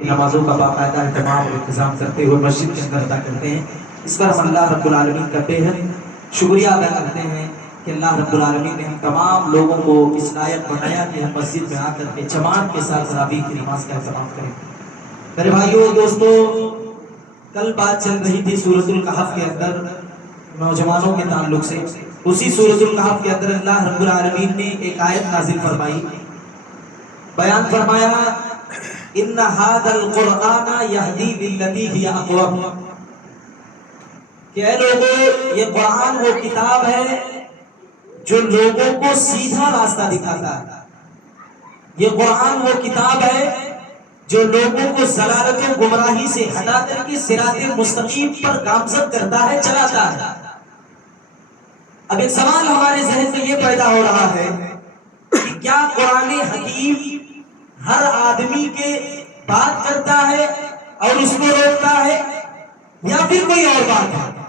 نمازوں کا باقاعدہ اہتمام اور انتظام کرتے ہوئے مسجد کے اندر ادا کرتے ہیں۔ اس پر ہم اللہ رب العالمین کا بے حد شکریہ ادا کرتے ہیں کہ اللہ رب العالمین نے ہم تمام لوگوں کو اس لائق بنایا کہ ہم مسجد میں آ کر کے جماعت کے ساتھ تراویح کی نماز کا اہتمام کریں۔ میرے بھائیوں دوستو، کل بات چل رہی تھی سورۃ الکہف کے اندر نوجوانوں کے تعلق سے۔ اسی سورۃ الکہف کے اندر اللہ رب العالمین نے ایک آیت نازل فرمائی، بیان فرمایا ان ھذا القرآن یہدی للتی ہی اقوم، کہ اے لوگوں یہ قرآن وہ کتاب ہے جو لوگوں کو سیدھا راستہ دکھاتا ہے۔ یہ قرآن وہ کتاب ہے جو لوگوں کو ضلالت و گمراہی سے ہٹا کر کے صراط مستقیم پر گامزن کرتا ہے، چلاتا ہے۔ اب ایک سوال ہمارے ذہن میں یہ پیدا ہو رہا ہے کہ کیا قرآن حکیم ہر آدمی کے بات کرتا ہے اور اس کو روکتا ہے، یا پھر کوئی اور بات ہے؟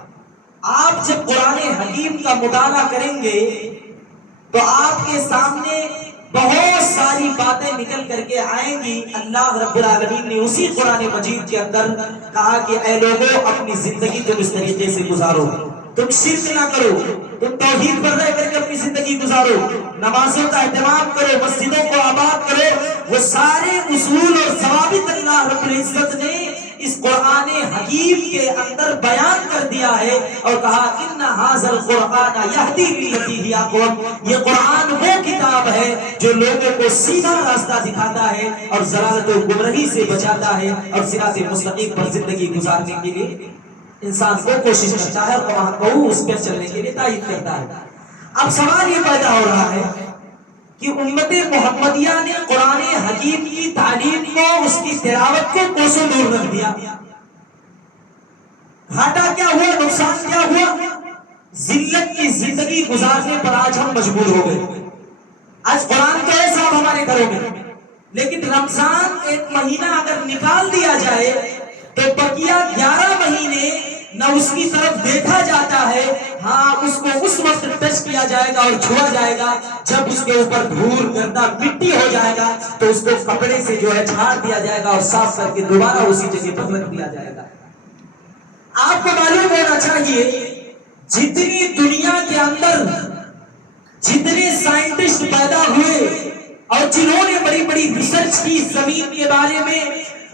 آپ جب قرآن حکیم کا مطالعہ کریں گے تو آپ کے سامنے بہت ساری باتیں نکل کر کے آئیں گی۔ اللہ رب العالمین نے اسی قرآن مجید کے اندر کہا کہ اے لوگوں اپنی زندگی تم اس طریقے سے گزارو، تم شرک نہ کرو، تم توحید پر رہ کر کے اپنی زندگی گزارو، نمازوں کا اہتمام کرو، مسجدوں کو آباد کرو۔ وہ سارے اصول اور ضوابط اللہ رب العزت نے اس قرآن حکیم کے اندر بیان کر دیا ہے اور کہا ان ھذا القرآن یہدی للتی ہی اقوم، یہ قرآن وہ کتاب ہے جو لوگوں کو سیدھا راستہ دکھاتا ہے اور ضلالت و گمراہی سے بچاتا ہے اور صراط مستقیم پر زندگی گزارنے کے لیے انسان کو کوشش کرتا ہے اور اس پر چلنے کے لیے تائید کرتا ہے۔ اب سوال یہ پیدا ہو رہا ہے کہ امت محمدیہ نے قرآن حکیم کی تعلیم کو، اس کی تلاوت کو کوسوں دور رکھ دیا۔ گھاٹا کیا ہوا، نقصان کیا ہوا؟ ذلت کی زندگی گزارنے پر آج ہم مجبور ہو گئے۔ آج قرآن تو ہے صاحب ہمارے گھروں میں، لیکن رمضان ایک مہینہ اگر نکال دیا جائے تو بقیہ 11 مہینے نہ اس کی طرف دیکھا جاتا ہے، ہاں اس کو اس وقت ٹچ کیا جائے گا اور چھوا جائے گا جب اس کے اوپر دھول گندا مٹی ہو جائے گا تو اس کو کپڑے سے جو ہے جھاڑ دیا جائے گا اور صاف کر کے دوبارہ اسی جگہ پر رکھ دیا جائے گا۔ آپ کو معلوم ہونا چاہیے جتنی دنیا کے اندر جتنے سائنٹسٹ پیدا ہوئے اور جنہوں نے بڑی بڑی ریسرچ کی زمین کے بارے میں،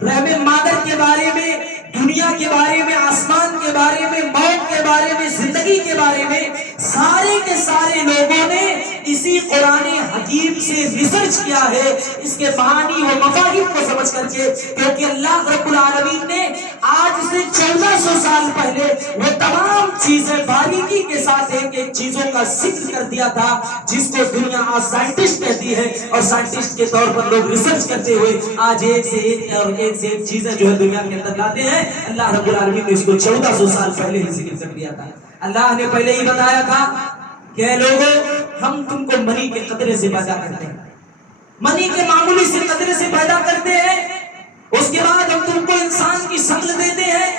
رحم مادر کے بارے میں، دنیا کے بارے میں، آسمان کے بارے میں، موت کے بارے میں، زندگی کے بارے میں، سارے کے سارے لوگوں نے اسی قرآن حکیم سے ریسرچ کیا ہے، اس کے معانی و مفاہیم کو سمجھ کر کے، کیونکہ اللہ رب العالمین نے آج سے 1400 سال پہلے وہ تمام چیزیں باریکی کے ساتھ ایک ایک چیزوں کا ذکر کر دیا تھا جس کو دنیا آج سائنٹسٹ کہتی ہے، اور سائنٹسٹ کے طور پر لوگ ریسرچ کرتے ہوئے آج ایک سے ایک اور ایک سے ایک چیزیں جو ہے دنیا کے اندر لاتے ہیں۔ اللہ رب العالمین نے اس کو 1400 سال پہلے ہی ذکر کر دیا تھا۔ اللہ نے پہلے ہی بتایا تھا کہ اے لوگوں ہم تم کو منی کے قطرے سے پیدا کرتے ہیں، منی کے معمولی سے قطرے سے پیدا کرتے ہیں، اس کے بعد ہم تم کو انسان کی شکل دیتے ہیں،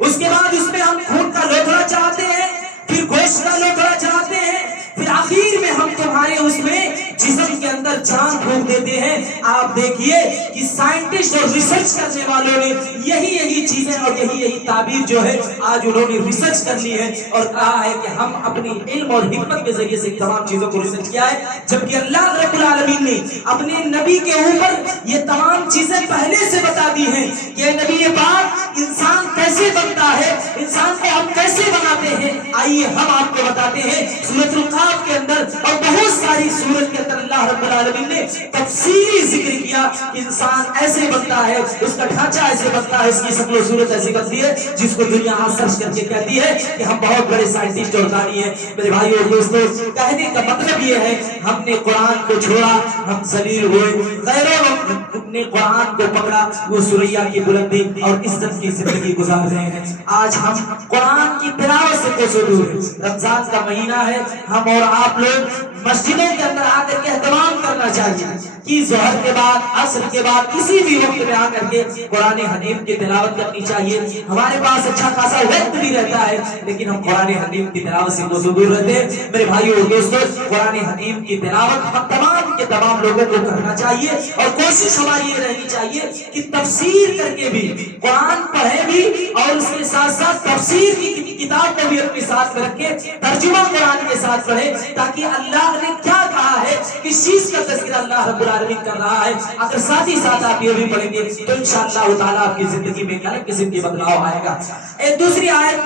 اس کے بعد اس میں ہم خون کا لوتھڑا چاہتے ہیں، پھر گوشت کا لوتھڑا چاہتے ہیں، پھر آخر میں ہم تمہارے اس میں جسم کے اندر جان پھونک دیتے ہیں۔ آپ دیکھیے کہ سائنٹسٹ اور ریسرچ کرنے والوں نے یہی چیزیں اور یہی تعبیر جو ہے آج انہوں نے ریسرچ کر لی ہے اور کہا ہے کہ ہم اپنی علم اور حکمت کے ذریعے سے تمام چیزوں کو ریسرچ کیا ہے، جبکہ اللہ رب العالمین نے اپنے نبی کے اوپر یہ تمام چیزیں پہلے سے بتا دی ہیں کہ نبی پاک انسان کیسے بنتا ہے، انسان کو ہم کیسے بناتے ہیں۔ آئیے ہم آپ کو بتاتے ہیں سورۃ القاف کے اندر اور بہت ساری سورت کے اندر اللہ رب العالمین نے تفصیلی ذکر کیا کہ انسان ایسے بنتا ہے، اس کا ڈھانچہ ایسے بنتا ہے، اس کی شکل و صورت ایسی بنتی ہے جس کو دنیا آج سرچ کر کے کہتی ہے کہ ہم بہت بڑے سائنٹسٹ اور دانی ہیں۔ میرے بھائیو اور دوستو، کہنے کا مطلب یہ ہے ہم نے قرآن کو چھوڑا، ہم ذلیل ہوئے، غیروں نے قرآن کو پکڑا، وہ سریا کی بلندی اور عزت کی زندگی گزار رہے ہیں۔ آج ہم قرآن کی تلاوت سے کوسوں دور ہیں۔ رمضان کا مہینہ ہے، ہم اور آپ لوگ مسجدوں کے اندر آ کر کے اہتمام کرنا چاہیے کہ ظہر کے بعد عصر کے بعد کسی بھی وقت میں آ کر کے قرآن حکیم کی تلاوت کرنی چاہیے. ہمارے پاس اچھا خاصا وقت بھی رہتا ہے لیکن ہم قرآن حکیم کی تلاوت سے دور رہتے ہیں. میرے بھائیو اور دوستو, قرآن حکیم کی تلاوت ہم تمام کے تمام لوگوں کو کرنا چاہیے اور کوشش ہماری یہ رہنی چاہیے کہ تفسیر کر کے بھی قرآن پڑھے بھی اور اس کے ساتھ ساتھ تفسیر کی کتاب کو بھی اپنے ساتھ رکھے, ترجمہ قرآن کے ساتھ پڑھے تاکہ اللہ نے کیا کہا ہے کس چیز کا تذکرہ اللہ رب العالمین کر رہا ہے اگر ساتھ ہی ساتھ آپ یہ بھی پڑھیں گے تو انشاءاللہ تعالی آپ کی زندگی میں ایک الگ قسم کی بدلاؤ آئے گا. ایک دوسری آیت,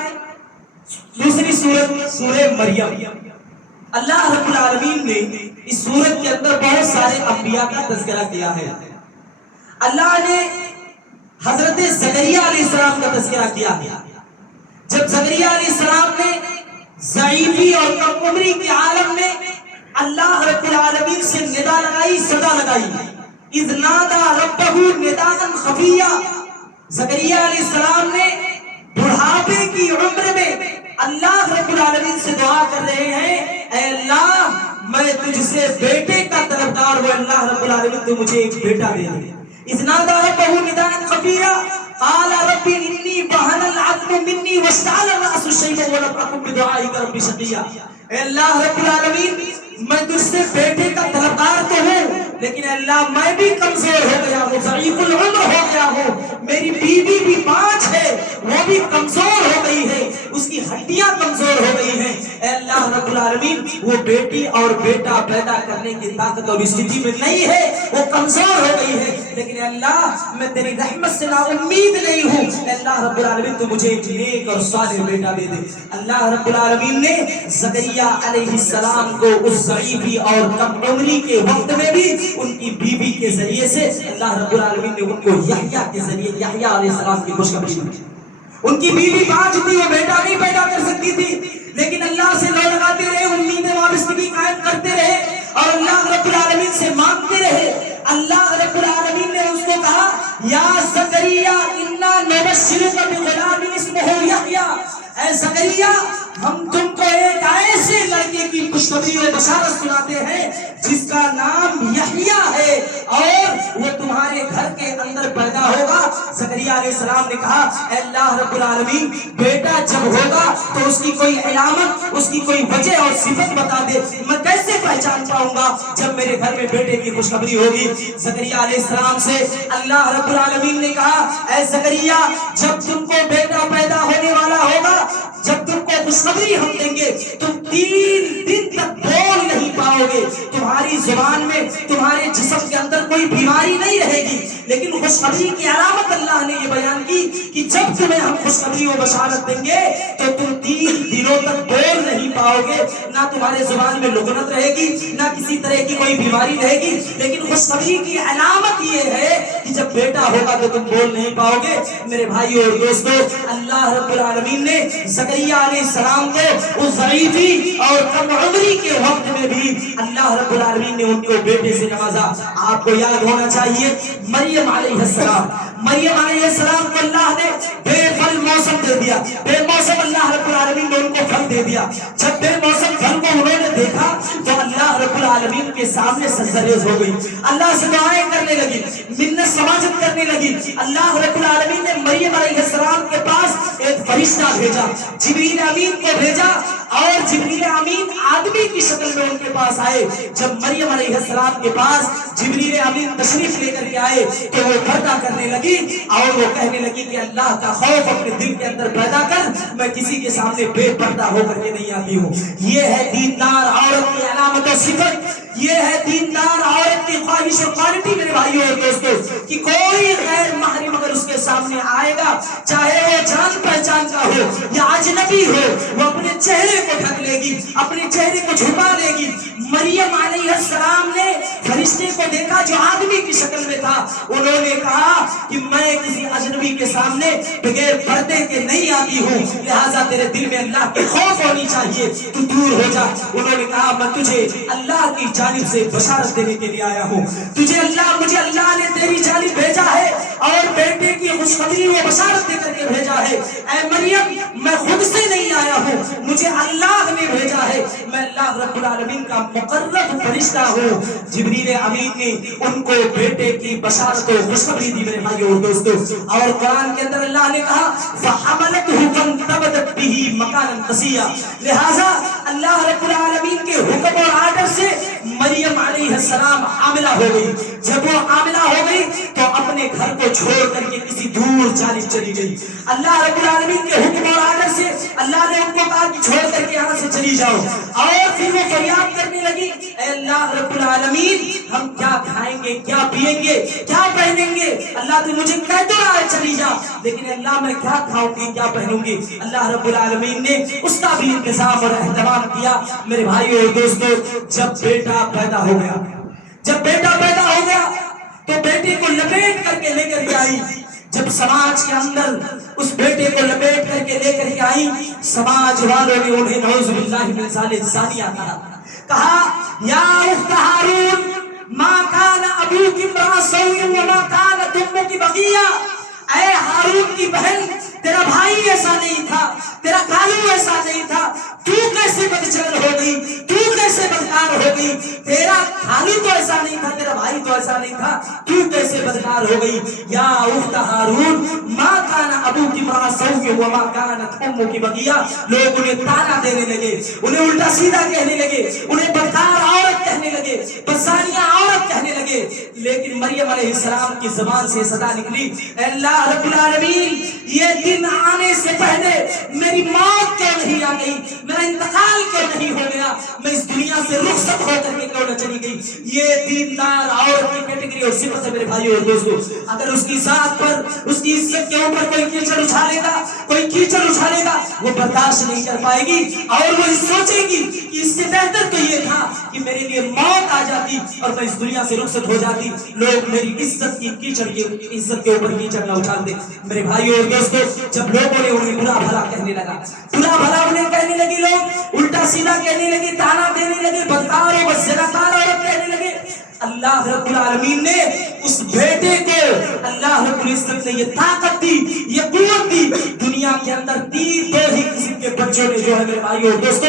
دوسری سورت سورہ مریم. اللہ رب العالمین نے اس سورت کے اندر بہت سارے انبیاء کا تذکرہ کیا ہے. اللہ نے حضرت زکریا علیہ السلام کا تذکرہ کیا ہے. جب زکریا علیہ السلام نے ضعیفی اور کم عمری کے عالم میں اللہ رب العالمین سے ندا لگائی, صدا لگائی, اذ نادا ربہ نداء خفیہ. زکریا علیہ السلام نے بڑھاپے کی عمر میں اللہ رب العالمین سے دعا کر رہے ہیں, اے اللہ میں تجھ سے بیٹے کا طلبگار ہوں, اللہ رب العالمین تو مجھے ایک بیٹا دے دے. اذ نادا ربہ نداء خفیہ قال رب انی بہن العظم منی واشتعل الرأس شیبا ولم اکن بدعائک رب شقیا. اے اللہ رب العالمین میں تجھ سے بیٹے کا طلبگار تو ہوں لیکن اے اللہ میں بھی کمزور ہو گیا ہوں, ضعیف العمر ہو گیا ہوں, میری بیوی بھی 5 ہے وہ بھی کمزور ہو گئی ہے, اس کی ہڈیاں کمزور ہو گئی ہیں. اے اللہ رب العالمین وہ بیٹی اور بیٹا پیدا کرنے کی طاقت اور استطاعت میں نہیں ہے, وہ کمزور ہو گئی ہے, لیکن اے اللہ میں تیری رحمت سے نا امید نہیں ہوں. اے اللہ رب العالمین تو مجھے ایک نیک اور صالح بیٹا دے دے. اللہ رب العالمین نے زکریا علیہ السلام کو اس ضعیفی اور کم عمری کے وقت میں بھی ان کی بیوی کے ذریعے سے اللہ رب العالمین نے ان کو یحییٰ کے ذریعے یحییٰ علیہ السلام کی خوشخبری دی. ان کی بیوی 5 تھی, وہ بیٹا نہیں پیدا کر سکتی تھی لیکن اللہ سے لو لگاتے رہے, امید وابستگی قائم کرتے رہے اور اللہ رب العالمین سے مانگتے رہے. اللہ رب العالمین نے اس کو کہا یا زکریا انا نبشرک بغلام اسمہ یحییٰ, اے زکریا ہم تم کو ایک ایسے لڑکے کی خوشخبری و بشارت سناتے ہیں جس کا نام یحییٰ ہے اور وہ تمہارے گھر کے اندر پیدا ہوگا. زکریا علیہ السلام نے کہا اے اللہ رب العالمین بیٹا جب ہوگا تو اس کی کوئی علامت, اس کی کوئی وجہ اور صفت بتا دے, میں کیسے پہچان پاؤں گا جب میرے گھر میں بیٹے کی خوشخبری ہوگی. زکریا علیہ السلام سے اللہ رب العالمین نے کہا اے زکریا جب تم کو بیٹا پیدا ہونے والا ہوگا, جب تم کو خوشخبری ہم دیں گے تم 3 دن تک بول نہیں پاؤ گے, تمہاری زبان میں تمہارے جسم کے اندر کوئی بیماری نہیں رہے گی. لیکن خوشخبری کی علامت اللہ نے یہ بیان کی کہ جب تمہیں ہم خوشخبری و بشارت دیں گے تو تم 3 دنوں تک بول نہیں پاؤ گے, نہ تمہارے زبان میں لغنت رہے گی نہ کسی طرح کی کوئی بیماری رہے گی. لیکن خوشخبری کی علامت یہ ہے کہ جب بیٹا ہوگا تو تم بول نہیں پاؤ گے. میرے بھائیو اور دوستو, اللہ رب العالمین نے زکریا علیہ السلام کو اس ضعیفی اور کم عمری کے وقت میں بھی اللہ رب العالمین نے ان کو بیٹے سے نوازا. آپ کو یاد ہونا چاہیے مریم علیہ السلام, مریم علیہ السلام کو اللہ نے بے پھل موسم دے دیا, بے موسم اللہ رب العالمین نے ان کو پھل دے دیا. جب بے موسم پھل کو انہوں نے دیکھا تو اللہ رب العالمین کے سامنے سجدریز ہو گئی, اللہ سے دعائیں کرنے لگی, منت سماجت کرنے لگی. اللہ رب العالمین نے مریم علیہ السلام کے پاس ایک فرشتہ بھیجا, جبریل امین کو بھیجا اور جبریل امین آدمی کی شکل میں ان کے پاس آئے. جب مریم علیہ السلام کے پاس جبریل امین تشریف لے کر کے آئے تو وہ پردہ کرنے لگی اور وہ کہنے لگی کہ اللہ کا خوف اپنے دل کے اندر پیدا کر, میں کسی کے سامنے بے پردہ ہو کر کے نہیں آتی ہوں. یہ ہے دیندار عورت کی علامت و صفت, یہ ہے دیندار عورت کی خواہش اور کوالٹی. میرے بھائیو اور دوستو کہ کوئی غیر محرم اگر اس کے سامنے آئے گا, چاہے وہ جان پہچان کا ہو یا اجنبی ہو, وہ اپنے چہرے کو ڈھک لے گی, اپنے چہرے کو چھپا لے گی. مریم علیہ السلام نے فرشتے کو دیکھا جو آدمی کی شکل میں تھا, انہوں نے کہا کہ میں کسی اجنبی کے سامنے بغیر پردے کے نہیں آتی ہوں, لہٰذا تیرے دل میں اللہ کی خوف ہونی چاہیے, تو دور ہو جا. انہوں نے کہا میں تجھے اللہ کی جانب سے بشارت دینے کے لیے آیا ہوں, مجھے اللہ نے تیری جانب بھیجا ہے اور بیٹے کی خوشخبری و بشارت دے کر کے بھیجا ہے. اے مریم میں خود سے نہیں آیا ہوں, مجھے اللہ نے بھیجا ہے، میں اللہ رب العالمین کا مقرب فرشتہ ہوں۔ جبریل امین نے ان کو بیٹے کی بشارت و خوشخبری دی میرے بھائیو اور دوستو۔ اور قرآن کے اندر اللہ نے کہا فَحَمَلَتْهُ فَانْتَبَذَتْ بِهِ مَكَانًا قَصِيًّا، لہٰذا اللہ رب العالمین کے حکم اور آرڈر سے مریم علیہ السلام حاملہ ہو گئی۔ جب وہ حاملہ ہو گئی تو اپنے گھر کو چھوڑ کر کے کسی دور جانب چلی گئی۔ اللہ رب العالمین کے حکم اور آرڈر سے اللہ نے ان کو کہا کہ چھوڑ کر کے یہاں سے چلی جاؤ، اور پھر وہ فریاد کرنے لگی اے اللہ رب العالمین ہم کیا کھائیں گے، کیا پیئیں گے، کیا پہنیں گے؟ اللہ تو مجھے کہہ تو رہا ہے چلی جا، لیکن اللہ میں کیا کھاؤں گی، کیا پہنوں گی؟ اللہ رب العالمین نے اس کا بھی انتظام اور اہتمام کیا میرے بھائیو اور دوستو۔ جب بیٹا پیدا ہو گیا، جب بیٹا پیدا ہو گیا تو بیٹے کو لپیٹ کر کے لے کر کے آئی۔ جب سماج کے اندر اس بیٹے کو لپیٹ کر کے لے کر کے آئی، سماج والوں نے انہیں نعوذ باللہ من ذالک ثانیہ کہا یا اخت ہارون ما کان ابوک امرأ سوء وما کانت امک بغیہ، اے ہارون کی بہن تیرا بھائی ایسا نہیں تھا، تیرا خالو ایسا نہیں تھا، تو کیسے بدچلن ہو گئی، تو کیسے بدکار ہو گئی؟ تیرا خالو تو ایسا نہیں تھا، تیرا بھائی تو ایسا نہیں تھا، تو کیسے بدکار ہو گئی؟ یا اخت ہارون ما کان ابوک امرأ سوء وما کانت امک بغیہ۔ لوگ انہیں طعنہ دینے لگے، انہیں الٹا سیدھا کہنے لگے، انہیں بدکار عورت کہنے لگے، بدزانیہ عورت کہنے لگے، لیکن مریم علیہ السلام کی زبان سے صدا نکلی اے اللہ رب العالمین یہ دن آنے سے پہلے میری موت کیوں نہیں آ گئی، میرا انتقال کیوں نہیں ہو گیا، میں اس دنیا سے رخصت ہو کر کے کیوں نہ چلی گئی؟ یہ دیندار عورت کی کیٹیگری اور صفت ہے میرے بھائیو اور دوستو۔ اگر اس کی ذات پر، اس کی عزت کے اوپر کوئی کیچڑ اچھالے گا، کوئی کیچڑ اچھالے گا، وہ برداشت نہیں کر پائے گی اور وہ سوچے گی کہ اس سے بہتر تو یہ تھا کہ میرے لیے موت آ جاتی اور میں اس دنیا سے رخصت ہو جاتی، لوگ میری عزت کی کیچڑ کی عزت کے اوپر کیچڑ نہ اچھال دے۔ میرے بھائیو اور دوستو، جب لوگوں نے انہیں برا بھلا کہنے لگا، برا بھلا انہیں کہنے لگی، لوگ الٹا سیدھا کہنے لگے، طعنہ دینے لگے، بدکار اور بدزناکار عورت کہنے لگے، اللہ رب العالمین نے اس بیٹے کو، اللہ رب العزت نے یہ طاقت دی، یہ قوت دی، دنیا کے اندر دو ہی قسم کے بچوں نے جو ہے میرے بھائیو اور دوستو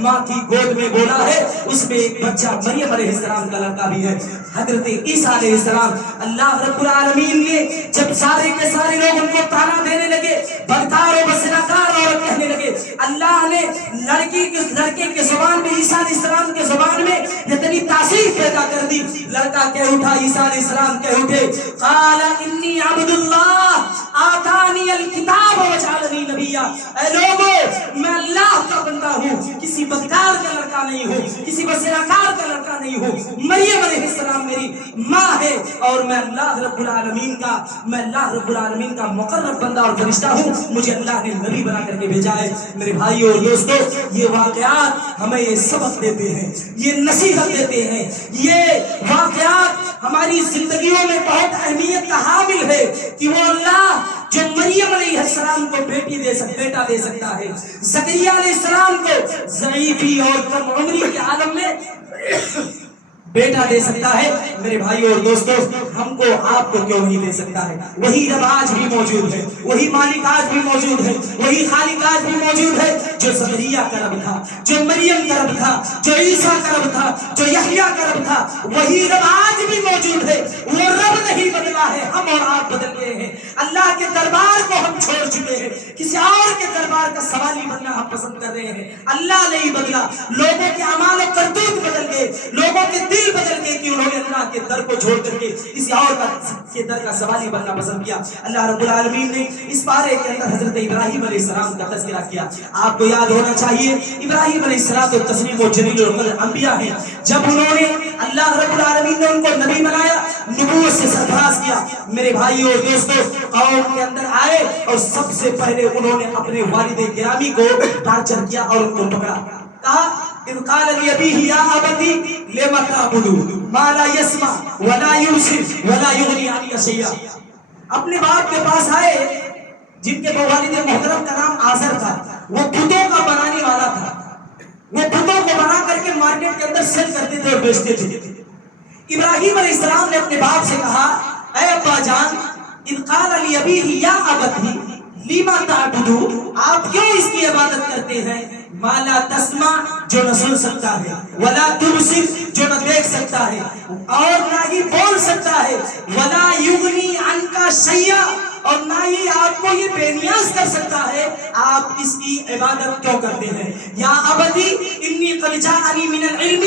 ماں کی گود میں بولا ہے، اس میں ایک بچہ مریم علیہ السلام کا لڑکا بھی ہے، حضرت عیسیٰ علیہ السلام۔ اللہ رب العالمین نے جب سارے کے سارے لوگ ان کو طعنہ دینے لگے، بدکار اور بدزناکار عورت کہنے لگے، اللہ نے لڑکے کے زبان میں، عیسیٰ علیہ السلام کے زبان میں اتنی تاثیر پیدا کر دی، لڑکا کہہ اٹھا، عیسیٰ علیہ السلام کہہ اٹھے قال انی عبد اللہ آتانی الکتاب وجعلنی نبیا، اے لوگو میں اللہ کا بندہ ہوں، کسی بدکار کا لڑکا نہیں ہوں، کسی بدزناکار کا لڑکا نہیں ہوں، مریم علیہ السلام میری ماں ہے اور میں اللہ رب العالمین کا مقرب بندہ اور فرشتہ ہوں، مجھے اللہ نے نبی بنا کر کے بھیجا ہے۔ میرے بھائیو اور دوستو، یہ واقعات ہمیں یہ سبق دیتے ہیں، یہ نصیحت دیتے ہیں، یہ واقعات ہماری زندگیوں میں بہت اہمیت کا حامل ہے کہ وہ اللہ جو مریم علیہ السلام کو بیٹا دے سکتا ہے، زکریا علیہ السلام کو ضعیفی اور کم عمری کے عالم میں بیٹا دے سکتا ہے، میرے بھائیو اور دوستو ہم کو آپ کو کیوں نہیں دے سکتا ہے؟ وہی رب آج بھی موجود ہے، وہی مالک آج بھی موجود ہے، وہی خالق آج بھی موجود ہے، جو زکریا کا رب تھا، جو مریم کا رب تھا، جو عیسیٰ کا رب تھا، جو یحییٰ کا رب تھا، وہی رب آج بھی موجود ہے۔ وہ رب نہیں بدلا ہے، ہم اور آپ بدل گئے ہیں۔ اللہ کے دربار کو ہم چھوڑ چکے ہیں، کسی اور کے دربار کا سوالی بننا ہم پسند کر رہے ہیں۔ اللہ نہیں بدلا، لوگوں کے اعمال و کرتوت بدل گئے، لوگوں کے دل بدل گئے کہ انہوں نے اللہ کے در کو چھوڑ کر کے کسی اور کے در کا سوالی بننا پسند کیا۔ اللہ رب العالمین نے اس بارے کے اندر حضرت ابراہیم علیہ السلام کا تذکرہ کیا۔ آپ کو یاد ہونا چاہیے ابراہیم علیہ السلام تو تسلیم و جلیل القدر انبیاء ہیں، جب انہوں نے اللہ رب العالمین نے ان کو نبی بنایا، نبوت سے سرفراز کیا، میرے بھائیو اور دوستو قوم کے اندر آئے اور سب سے پہلے انہوں نے اپنے والد گرامی کو ٹارچر کیا اور ان کو پکڑا، کہا اذ قال لأبيه يا أبت لم تعبد ما لا يسمع ولا يبصر ولا يغني عنك شيئا۔ اپنے باپ کے پاس آئے جن کے والد محترم کا نام آزر تھا، وہ بتوں کا بنانے والا تھا، وہ بتوں کو بنا کر کے مارکیٹ کے اندر سیل کرتے تھے اور بیچتے تھے۔ ابراہیم علیہ السلام نے اپنے باپ سے کہا اے ابا جان اذ قال لأبيه يا أبت لم تعبد، آپ کیوں اس کی عبادت کرتے ہیں؟ مالا تسمع جو نہ سن سکتا ہے، ولا تبصر جو نہ دیکھ سکتا ہے، اور نہ ہی بول سکتا ہے، ولا یغنی عنک شیئا، اور نہ ہی آپ کو یہ بے نیاز کر سکتا ہے، آپ اس کی عبادت کیوں کرتے ہیں؟ یا ابدی انی قد جاءنی من العلم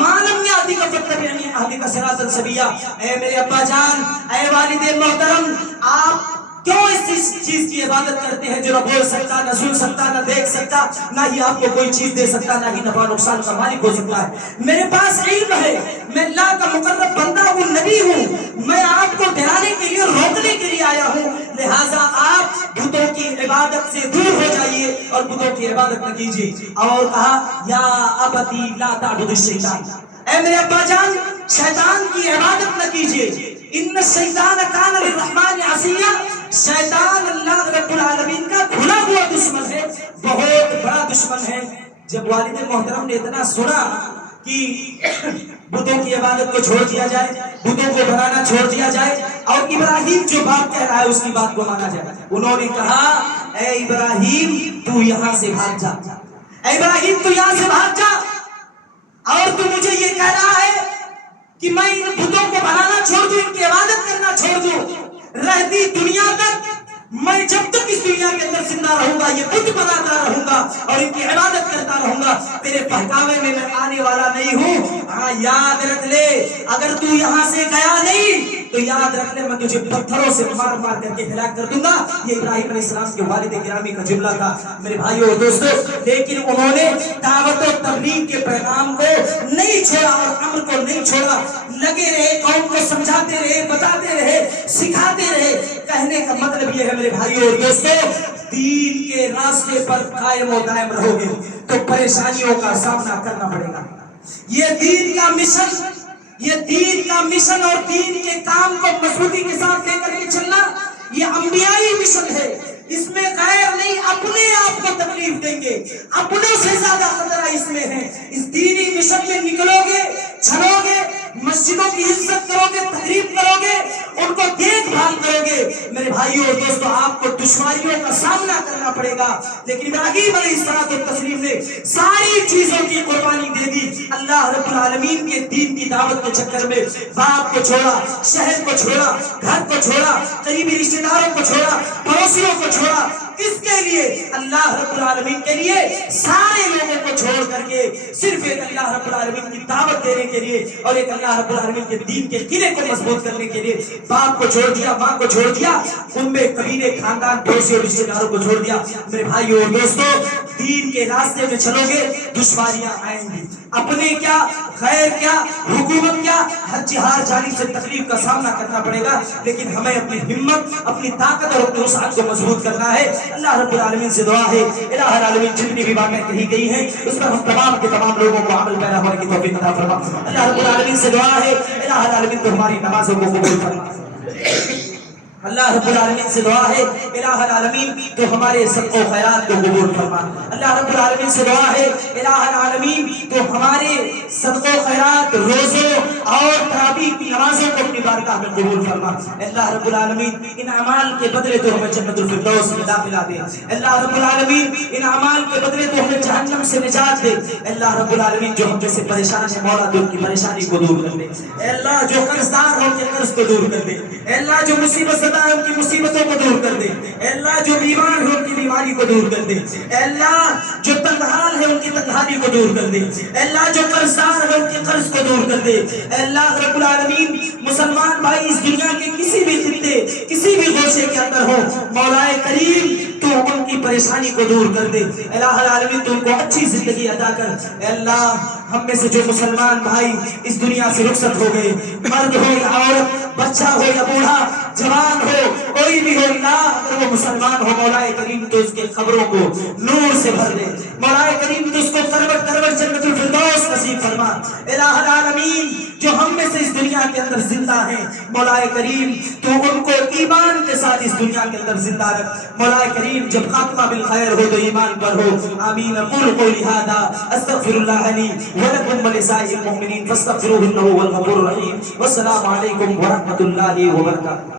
ما لم یاتک فاتبعنی اهدک صراطا سویا۔ اے میرے ابا جان، اے والد محترم، آپ کیوں اس چیز کی عبادت کرتے ہیں جو نہ بول سکتا، نہ سن سکتا، نہ دیکھ سکتا، نہ ہی آپ کو کوئی چیز دے سکتا، نہ ہی نفع نقصان کا مالک ہو سکتا ہے؟ میرے پاس علم ہے، میں اللہ کا مقرب بندہ ہوں، نبی ہوں، میں آپ کو ڈرانے کے لیے، روکنے کے لیے آیا ہوں، لہٰذا آپ بتوں کی عبادت سے دور ہو جائیے اور بتوں کی عبادت نہ کیجیے۔ اور کہا یا ابتی لا تعبد الشیطان، اے میرے ابا جان، شیطان کی عبادت نہ کیجیے، ان الشیطان کان للرحمن عصیا، شیطان اللہ رب العالمین کا کھلا ہوا دشمن ہے، بہت بڑا دشمن ہے۔ جب والد محترم نے اتنا سنا کہ بتوں کی عبادت کو چھوڑ دیا جائے، بتوں کو بنانا چھوڑ دیا جائے، اور ابراہیم جو بات کہہ رہا ہے اس کی بات کو مانا جائے، انہوں نے کہا اے ابراہیم تو یہاں سے بھاگ جا، اے ابراہیم تو یہاں سے بھاگ جا، اور تو مجھے یہ کہہ رہا ہے کہ میں ان بتوں کو بنانا چھوڑ دوں، ان کی عبادت کرنا چھوڑ دوں، رہتی دنیا تک میں جب تک اس دنیا کے اندر زندہ رہوں گا یہ بت بناتا رہوں گا اور ان کی عبادت کرتا رہوں گا، تیرے بہکاوے میں میں آنے والا نہیں ہوں۔ ہاں یاد رکھ لے، اگر تو یہاں سے گیا نہیں تو یاد رکھ لے میں تجھے پتھروں سے مار مار کر کے ہلاک کر دوں گا۔ یہ ابراہیم علیہ السلام کے والد گرامی کا جملہ تھا میرے بھائیوں اور دوستوں، لیکن انہوں نے دعوت و تبلیغ کے پیغام کو نہیں چھوڑا اور امر کو نہیں چھوڑا، لگے رہے، قوم کو سمجھاتے رہے، بتاتے رہے، سکھاتے رہے۔ کہنے کا مطلب یہ ہے میرے بھائیوں اور دوستوں، دین کے راستے پر قائم و دائم رہو گے تو پریشانیوں کا سامنا کرنا پڑے گا۔ یہ دین کا مشن اور دین کے کام کو مضبوطی کے ساتھ لے کر کے چلنا، یہ انبیائی مشن ہے، اس میں غیر نہیں، اپنے آپ کو تکلیف دیں گے، اپنوں سے زیادہ خطرہ اس میں ہے۔ اس دینی مشن میں نکلو گے، چلو گے، مسجدوں کی عزت کرو گے، تقریب کرو گے، ان کو دیکھ بھال کرو گے، میرے بھائیوں اور دوستوں آپ کو دشواریوں کا سامنا کرنا پڑے گا، لیکن ابراہیم علیہ السلام نے ساری چیزوں کی قربانی دے دی۔ اللہ رب العالمین کے دین کی دعوت کے چکر میں باپ کو چھوڑا، شہر کو چھوڑا، گھر کو چھوڑا، قریبی رشتہ داروں کو چھوڑا، پڑوسیوں کو چھوڑا، کس کے لیے؟ اللہ رب العالمین کے لیے، سارے لوگوں کو چھوڑ کر کے صرف ایک اللہ رب العالمین کی دعوت دینے کے لیے اور ایک اللہ رب العالمین کے دین کے قلعے کو مضبوط کرنے کے لیے باپ کو چھوڑ دیا، ماں کو چھوڑ دیا، قبیلے قبیلے خاندان پڑوسی اور رشتہ داروں کو چھوڑ دیا۔ میرے بھائیوں اور دوستوں، دین کے راستے میں چلو گے دشواریاں آئیں گی، اپنے کیا، خیر کیا، حکومت کیا، ہر جہار جانب سے تکلیف کا سامنا کرنا پڑے گا، لیکن ہمیں اپنی ہمت، اپنی طاقت اور اپنے وسعت کو مضبوط کرنا ہے۔ اللہ رب العالمین سے دعا ہے الہ العالمین جتنی بھی باتیں کہی گئی ہیں اس پر ہم تمام کے تمام لوگوں کو عمل پیرا ہونے کی توفیق عطا فرما۔ اللہ رب العالمین سے دعا ہے الہ العالمین تو ہماری نمازوں کو قبول فرما۔ اللہ رب العالمین سے دعا ہے الہ العالمین تو ہمارے صدقہ و خیرات کو قبول فرما۔ اللہ رب العالمین سے دعا ہے الہ العالمین تو ہمارے صدقہ و خیرات، روزوں اور تراویح کی نمازوں کو اپنی بارگاہ میں قبول فرما۔ اللہ رب العالمین ان اعمال کے بدلے تو ہمیں جنت الفردوس میں داخلہ دے۔ اللہ رب العالمین ان اعمال کے بدلے تو ہمیں جہنم سے نجات دے۔ اللہ رب العالمین جو ہم جیسے پریشان ہیں مولا تو ان کی پریشانی کو دور کر دے۔ اے اللہ جو قرض دار ہیں ان کے قرض کو دور کر دے۔ اے اللہ جو مصیبت زدہ ہیں ان کی مصیبتوں کو دور کر دے۔ اے اللہ جو بیمار ہیں ان کی بیماری کو دور کر دے۔ اے اللہ جو تنگحال ہے ان کی تنگحالی کو دور کر دے۔ اے اللہ جو قرض دار ہے ان کے قرض کو دور کر دے۔ اے اللہ رب العالمین مسلمان بھائی اس دنیا کے کسی بھی خطے، کسی بھی گوشے کے اندر ہو، مولا کریم تو ان کی پریشانی کو دور کر دے۔ الہ العالمین تو ان کو اچھی زندگی عطا کر۔ اے اللہ ہم میں سے جو مسلمان بھائی اس دنیا سے رخصت ہو گئے، مرد ہو یا عورت، بچہ ہو یا بوڑھا، جوان ہو، کوئی بھی ہو، اللہ اگر وہ مسلمان ہو مولا کریم تو اس کے قبروں کو نور سے بھر دے۔ مولا کریم تو اس کو کروٹ کروٹ جنت الفردوس نصیب فرما۔ الہ العالمین جو ہم میں سے اس دنیا کے اندر زندہ ہیں مولا کریم تو ان کو ایمان کے ساتھ اس دنیا کے اندر زندہ رکھ۔ مولا کریم جب خاتمہ بالخیر ہو تو ایمان پر ہو۔ آمین۔ اقول قولی ھذا استغفر اللہ لی ولکم ولسائر المؤمنین فاستغفروہ انہ هو الغفور الرحیم۔ والسلام علیکم ورحمۃ اللہ وبرکاتہ۔